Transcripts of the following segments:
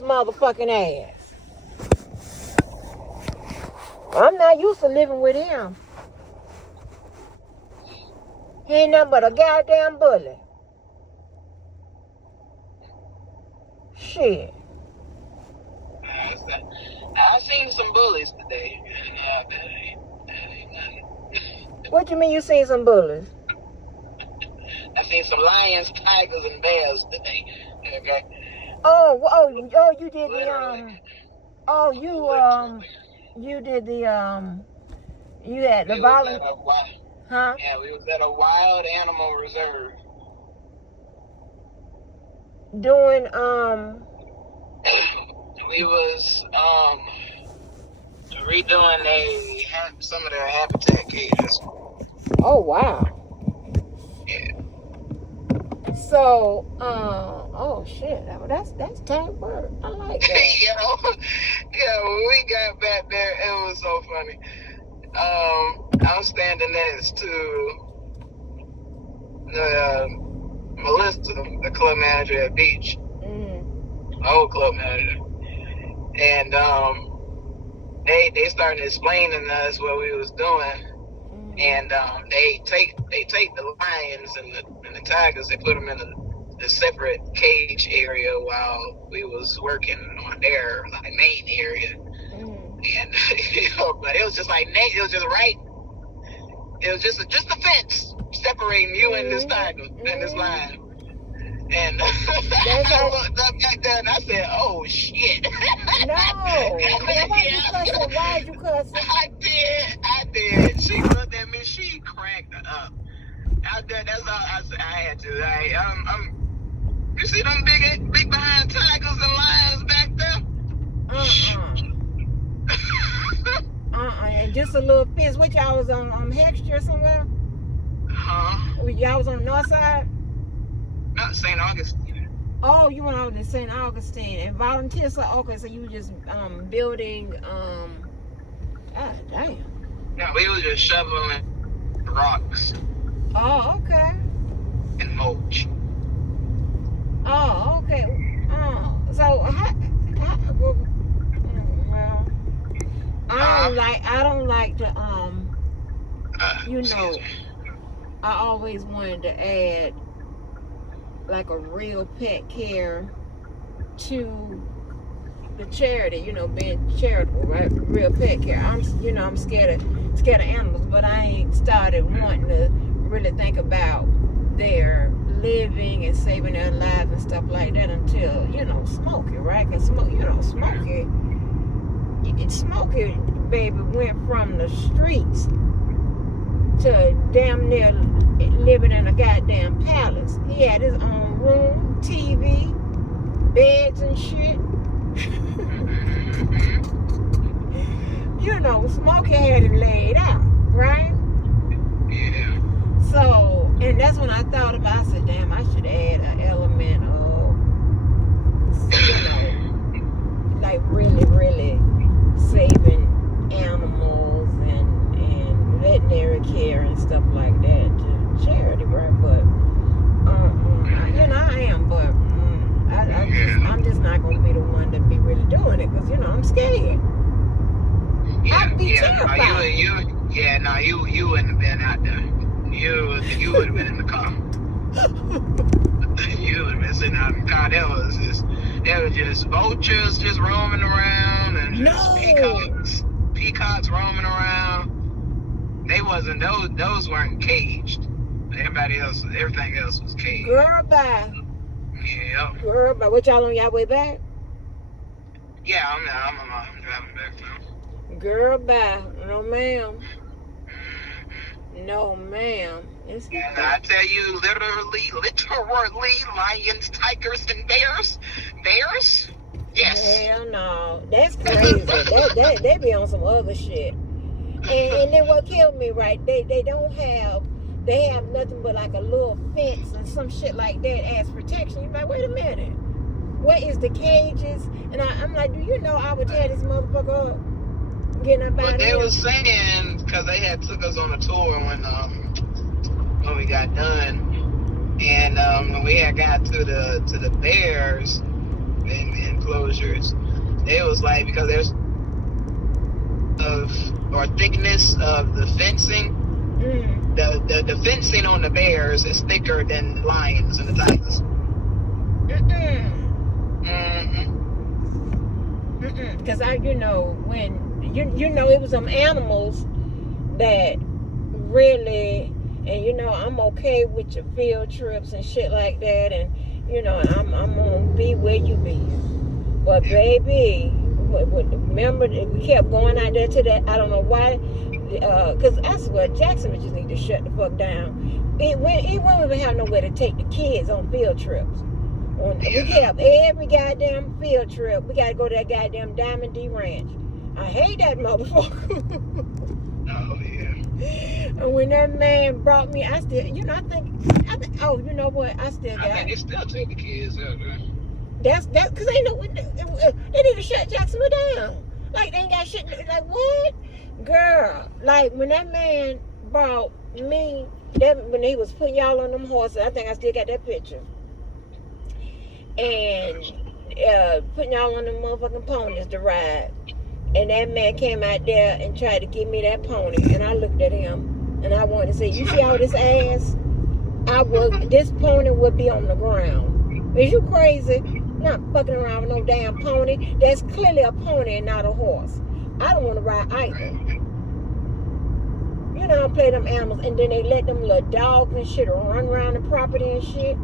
his motherfucking ass. I'm not used to living with him. He ain't nothing but a goddamn bully. Shit. I seen some bullies today. And, that ain't nothing. What you mean you seen some bullies? I seen some lions, tigers, and bears today. Okay. You did you did you had the volunteer. Huh? Yeah, we was at a wild animal reserve. Doing we was redoing some of their habitat cages. Oh wow. Yeah. So oh shit, that's tag work. I like that. Yeah, when we got back there, it was so funny. I'm standing next to Melissa, the club manager at Beach, old club manager, and they started explaining to us what we was doing, and they take the lions and the tigers, they put them in the separate cage area while we was working on their main area. And but it was just it was just right. It was just a fence separating you and this tiger and this lion. And I looked up back there and I said, "Oh shit!" No. Why'd you cuss? I did. She looked at me. She cracked up. That's all I said. I had to. You see them big behind tigers and lions back there? Just a little fence. Which y'all was on Hexter somewhere? Huh? Y'all was on the north side? Not St. Augustine. Oh, you went over to St. Augustine and volunteer. So okay, so you were just building. God damn. No, we was just shoveling rocks. Oh, okay. And mulch. Oh, okay. So well, I don't like to I always wanted to add like a real pet care to the charity, being charitable, right? Real pet care. I'm scared of animals, but I ain't started wanting to really think about their living and saving their lives and stuff like that until Smokey, right? Because Smokey baby went from the streets to damn near living in a goddamn palace. He had his own room, TV, beds and shit. Smokey had it laid out, right? Yeah. So, and that's when I thought about, I said, damn, I should add an element of, like really, really saving animals and veterinary care and stuff like that to charity, right? But, I am, but I'm just not going to be the one to be really doing it because, I'm scared. I'd be terrified. You wouldn't have been out there. You would have been in the car. You would have been sitting out in the car. There was just vultures just roaming around and just peacocks roaming around. They wasn't those weren't caged. Everything else was caged. Girl, bye. Yeah. Girl, bye. What y'all on y'all way back? Yeah, I'm driving back now. Girl, bye. No, ma'am. No, ma'am. And I tell you, literally, lions, tigers, and bears. Bears? Yes. Hell no. That's crazy. They be on some other shit. And then what killed me, right? They have nothing but like a little fence and some shit like that as protection. You're like, wait a minute. What is the cages? And I'm like, do you know I would tear this motherfucker up? Getting up out But of they here. was saying, because they had took us on a tour when we got done, and when we had got to the bears, and enclosures. It was like because there's thickness of the fencing. The fencing on the bears is thicker than the lions and the tigers. Because when it was some animals that really, and I'm okay with your field trips and shit like that, and I'm gonna be where you be. But baby, remember we kept going out there to that. I don't know why, because I swear Jacksonville just need to shut the fuck down. It won't even have nowhere to take the kids on field trips. We kept every goddamn field trip. We gotta go to that goddamn Diamond D Ranch. I hate that motherfucker. Oh yeah. And when that man brought me, I still, I think. Oh, you know what? I still got. I think they still take the kids out there. That's because they know they need to shut Jacksonville down. Like they ain't got shit. Like what, girl? Like when that man brought me, when he was putting y'all on them horses, I think I still got that picture. And putting y'all on them motherfucking ponies to ride. And that man came out there and tried to give me that pony, and I looked at him and I wanted to say, "You see all this ass? This pony would be on the ground. Is you crazy? Not fucking around with no damn pony. That's clearly a pony and not a horse. I don't want to ride either. I play them animals, and then they let them little dogs and shit run around the property and shit.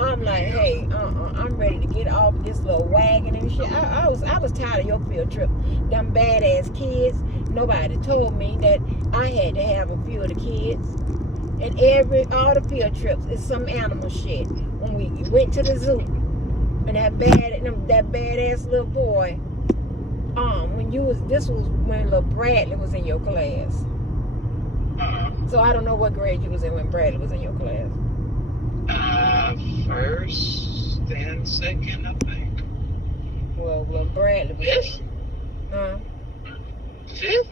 I'm like, hey, I'm ready to get off this little wagon and shit. I was tired of your field trip. Them badass kids. Nobody told me that I had to have a few of the kids. And all the field trips is some animal shit. When we went to the zoo, and that badass little boy, this was when little Bradley was in your class. So I don't know what grade you was in when Bradley was in your class. First and second, I think. Well, Bradley was. Fifth? Fifth?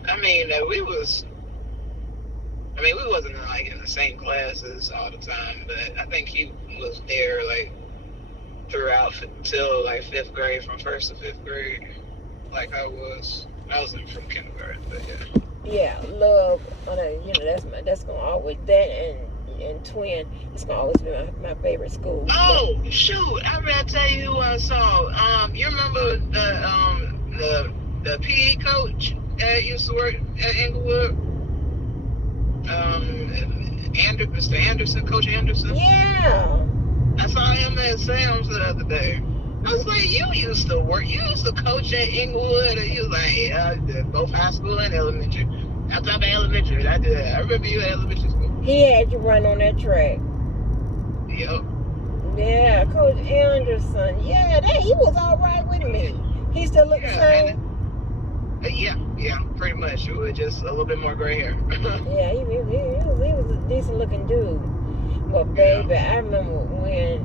we wasn't like in the same classes all the time, but I think he was there like throughout till like 5th grade, from 1st to 5th grade, like I was. I was in from kindergarten, but yeah. Yeah, love. That's gonna always and Twin. It's gonna always be my favorite school. Oh shoot! I gotta tell you who I saw. You remember the PE coach that used to work at Inglewood? Mr. Anderson, Coach Anderson. Yeah. I saw him at Sam's the other day. I was like, you used to coach at Inglewood, and he was like, both high school and elementary. I thought about elementary. I remember you at elementary school. He had you run on that track. Yep. Yeah, Coach Anderson. Yeah, he was all right with me. He still looked the same. Yeah, pretty much. It was just a little bit more gray hair. Yeah, he was a decent looking dude. But baby, I remember when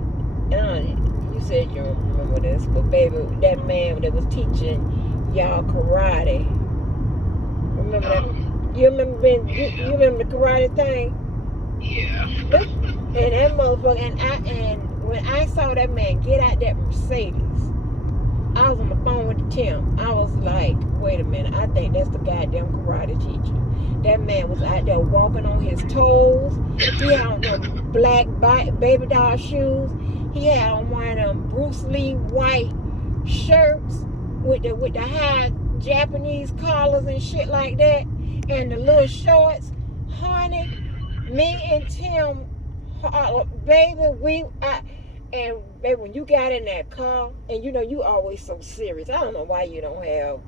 you said you don't remember this, but baby, that man that was teaching y'all karate. Remember that? You remember you remember the karate thing? Yeah. And that motherfucker, and when I saw that man get out that Mercedes, I was on the phone with Tim. I was like, wait a minute, I think that's the goddamn karate teacher. That man was out there walking on his toes. He had on them black baby doll shoes. He had on one of them Bruce Lee white shirts with the high Japanese collars and shit like that, and the little shorts. Honey, me and Tim, baby, and baby, when you got in that car, and you always so serious. I don't know why you don't have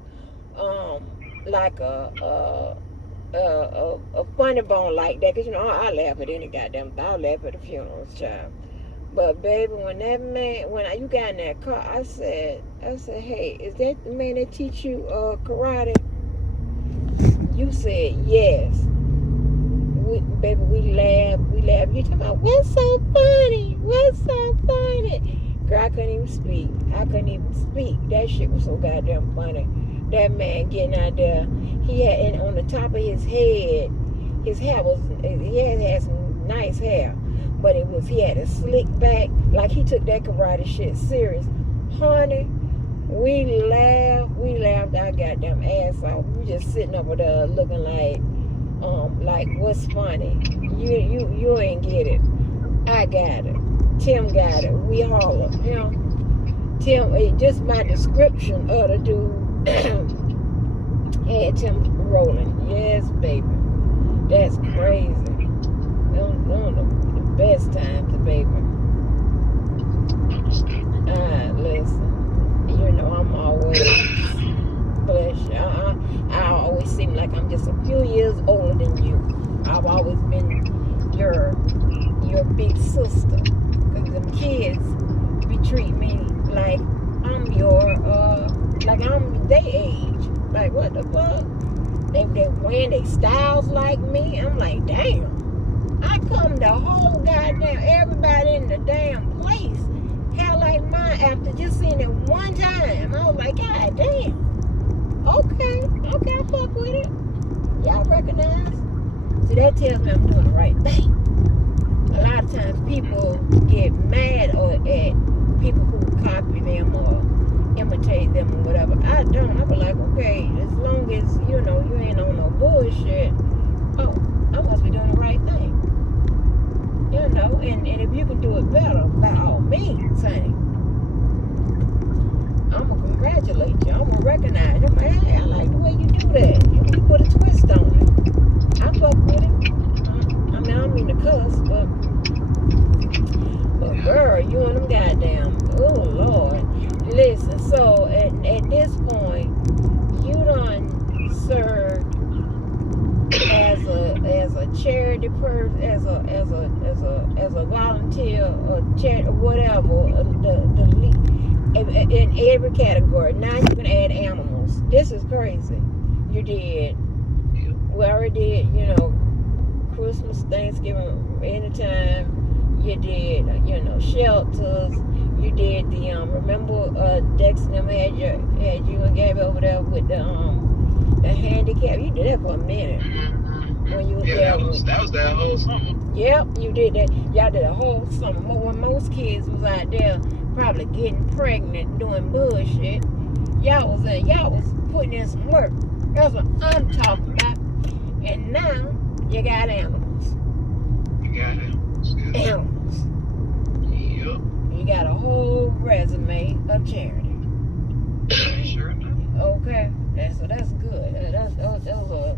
like a funny bone like that, because I laugh at any goddamn thing. I laugh at the funerals, child. But baby, when you got in that car, I said, hey, is that the man that teach you karate? You said yes. Baby, we laughed. You talking about what's so funny? Girl, I couldn't even speak. That shit was so goddamn funny. That man getting out there, he had, and on the top of his head, his hair had some nice hair, but he had a slick back, like he took that karate shit serious. Honey, We laughed our goddamn ass off. We just sitting over there looking like what's funny? You ain't get it. I got it. Tim got it. We hollered. You know, Tim. Just my description of the dude had Tim rolling. Yes, baby. That's crazy. Those the best times, baby. Listen. You know I'm always bless you. I always seem like I'm just a few years older than you. I've always been your big sister. Cause them kids be treat me like I'm like I'm their age. Like what the fuck? They wearing their styles like me. I'm like, damn. I come the whole goddamn everybody in the damn place hair like mine after just seeing it one time. I was like, God damn. Okay, I fuck with it. Y'all recognize? See, that tells me I'm doing the right thing. A lot of times people get mad at people who copy them or imitate them or whatever. I don't. I be like, okay, as long as, you know, you ain't on no bullshit, oh, I must be doing the right thing. You know, and if you can do it better, by all means, honey, I'm going to congratulate you. I'm going to recognize you. Hey, I like the way you do that. You put a twist on it. I fuck with it. I mean, I don't mean to cuss, but girl, you and them goddamn, oh, Lord. Listen, so at this point, you done served as a charity person, as a volunteer or charity or whatever, in every category. Now you can add animals. This is crazy. You did. We already did, you know, Christmas, Thanksgiving, anytime. You did, you know, shelters. You did the remember Dex and them had you and Gabby over there with the handicap. You did that for a minute. When you was there. That was that whole summer. Yep, you did that. Y'all did a whole summer. When most kids was out there probably getting pregnant, doing bullshit, y'all was putting in some work. That's what I'm talking about. And now you got animals. You got animals. Animals. Yep. You got a whole resume of charity. Sure enough. Okay, that's good. Those are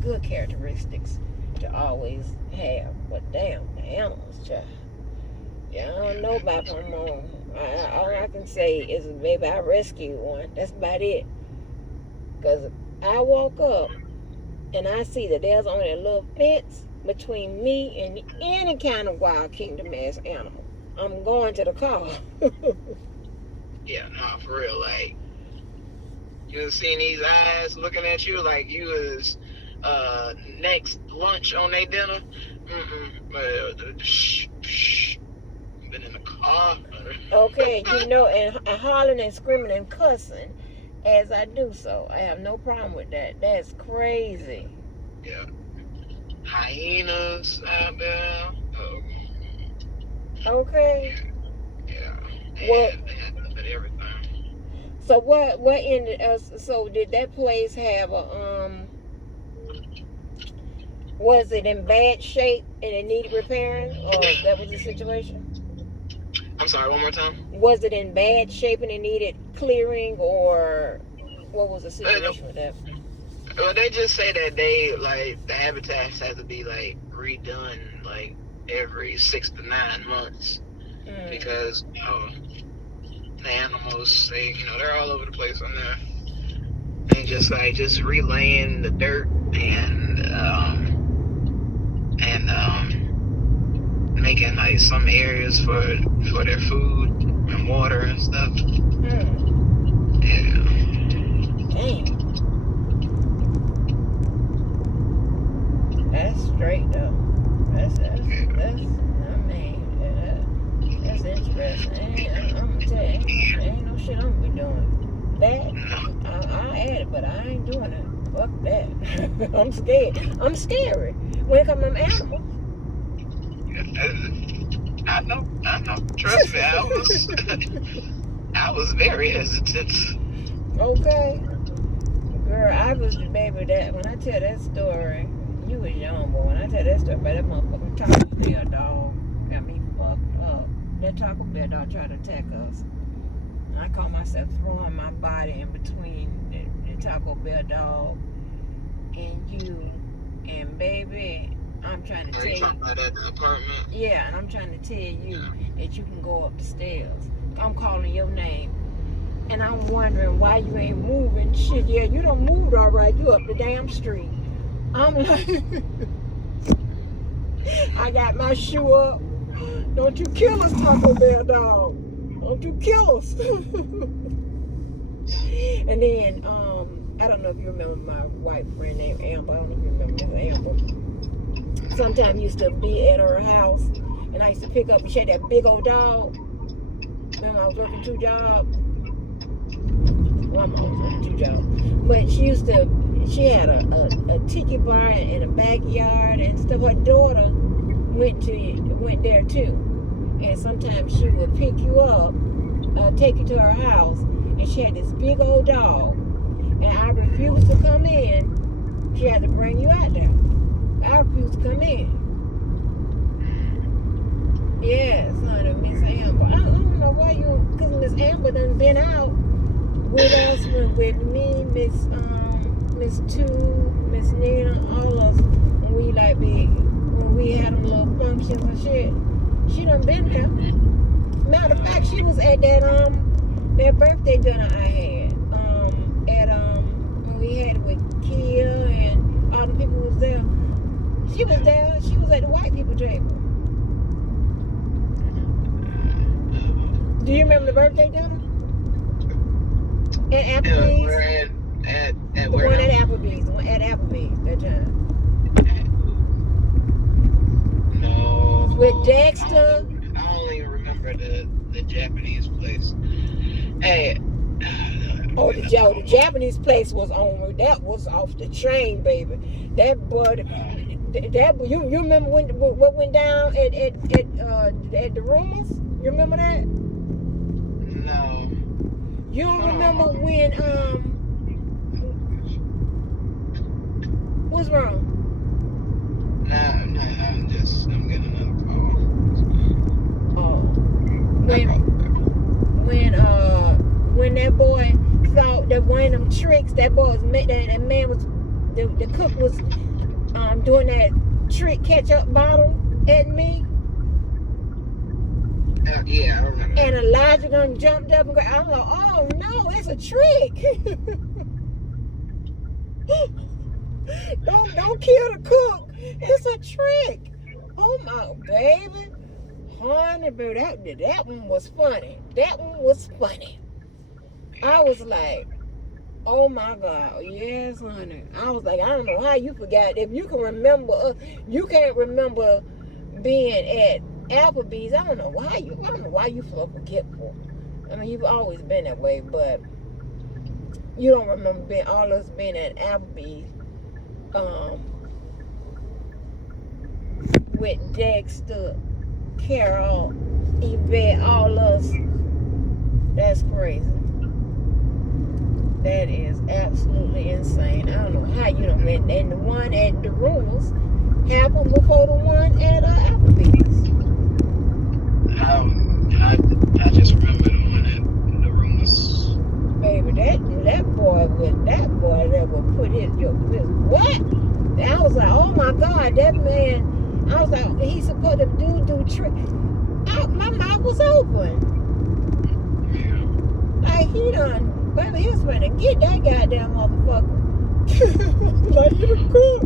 good characteristics to always have. But damn, the animals, child. Yeah, I don't know about my mom. All I can say is, baby, I rescued one. That's about it. Because I walk up and I see that there's only a little fence between me and any kind of wild kingdom ass animal. I'm going to the car. Yeah, nah, for real. Like, you was seeing these eyes looking at you like you was next lunch on their dinner. Been in the car. Okay, you know, and hollering and screaming and cussing as I do so. I have no problem with that. That's crazy. Yeah. Hyenas out there. Okay. Yeah. What? And everything. So what ended us? So did that place have a Was it in bad shape and it needed repairing, or that was the situation? I'm sorry, one more time? Was it in bad shape and it needed clearing, or what was the situation with that? Well, they just say that they, like, the habitats have to be, like, redone, like, every 6 to 9 months. Because, the animals, they're all over the place on there. And just relaying the dirt and making, like, some areas for their food and water and stuff. Yeah. Damn. That's straight though. That's I mean, that's interesting. I'm gonna tell you, ain't no shit I'm gonna be doing. That I'll add it, but I ain't doing it. Fuck that. I'm scared. I'm scary when it comes to them animals. I know. Trust me, I I was very hesitant. Okay. Girl, I was the baby that when I tell that story, you was young, boy. When I tell that story about that motherfucking Taco Bell dog, got me fucked up. That Taco Bell dog tried to attack us. And I caught myself throwing my body in between the Taco Bell dog and you. And baby, I'm trying to tell you. Talking about at the apartment? Yeah, and I'm trying to tell you that you can go up the stairs. I'm calling your name. And I'm wondering why you ain't moving. Shit, yeah, you don't move all right. You up the damn street. I'm like, I got my shoe up. Don't you kill us, Taco Bell dog. Don't you kill us. And then, I don't know if you remember my white friend named Amber. I don't know if you remember Miss Amber. Sometimes used to be at her house, and I used to pick up and she had that big old dog. Remember I was working 2 jobs? Well, I'm always working 2 jobs. But she had a tiki bar in a backyard and stuff. Her daughter went there too. And sometimes she would pick you up, take you to her house, and she had this big old dog. And I refused to come in. She had to bring you out there. I refused to come in. Yes, honey, Miss Amber. I don't know why you, because Miss Amber done been out with us, with me, Miss Two, Miss Nina, all of us, when we had them little functions and shit. She done been there. Matter of fact, she was at that birthday dinner I had. When we had it with Kia and all the people was there. She was there. She was at the white people table. Do you remember the birthday dinner? At Applebee's? Yeah, the one at Applebee's. The one at Applebee's that time. No. With Dexter. I only remember the Japanese place. Hey. The Japanese place was on. That was off the chain, baby. That boy. You remember what went down at the Rumors? You remember that? No. You don't remember when what's wrong? No, I'm getting another call. Oh. When that boy thought that one of them tricks, that man was the cook was doing that trick ketchup bottle at me. Yeah, I remember. And Elijah done jumped up and go, I'm like, oh no, it's a trick. don't kill the cook. It's a trick. Oh my baby. Honey, but that one was funny. That one was funny. I was like, oh my God, yes, honey. I was like, I don't know how you forgot. If you can remember, you can't remember being at Applebee's. I don't know why you so forgetful. I mean, you've always been that way, but you don't remember all us being at Applebee's with Dexter, Carol, Yvette, all us. That's crazy. That is absolutely insane. I don't know how you don't went. And the one at the Rumors happened before the one at Applebee's. I just remember the one at the Rumors. Baby, that boy that would put his what? I was like, oh my God, that man. I was like, he's supposed to do trick. My mouth was open. Yeah. Like he done. Baby, he was ready to get that goddamn motherfucker. Like, you the cook.